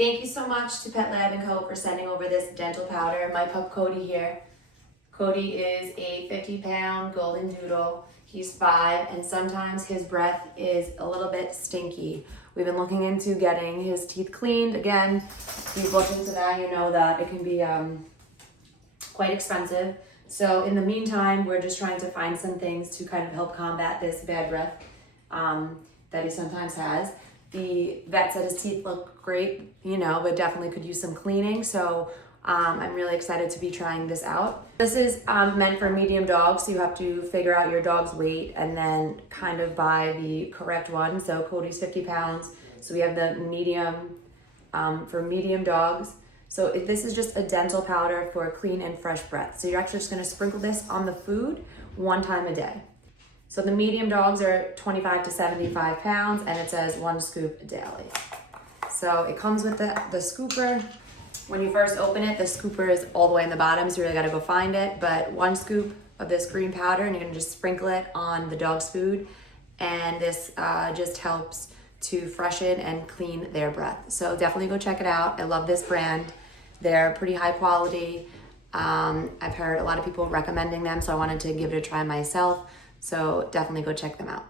Thank you so much to PetLab & Co. for sending over this dental powder. My pup Cody here. Cody is a 50-pound golden doodle. He's 5, and sometimes his breath is a little bit stinky. We've been looking into getting his teeth cleaned. Again, if you've looked into that, you know that it can be quite expensive. So in the meantime, we're just trying to find some things to kind of help combat this bad breath that he sometimes has. The vet said his teeth look great, but definitely could use some cleaning. So I'm really excited to be trying this out. This is meant for medium dogs, so you have to figure out your dog's weight and then kind of buy the correct one. So Cody's 50 pounds, so we have the medium for medium dogs. So this is just a dental powder for clean and fresh breath. So you're actually just gonna sprinkle this on the food 1 time a day. So the medium dogs are 25 to 75 pounds, and it says 1 scoop daily. So it comes with the scooper. When you first open it, the scooper is all the way in the bottom, so you really gotta go find it. But 1 scoop of this green powder, and you're gonna just sprinkle it on the dog's food. And this just helps to freshen and clean their breath. So definitely go check it out. I love this brand. They're pretty high quality. I've heard a lot of people recommending them, so I wanted to give it a try myself. So definitely go check them out.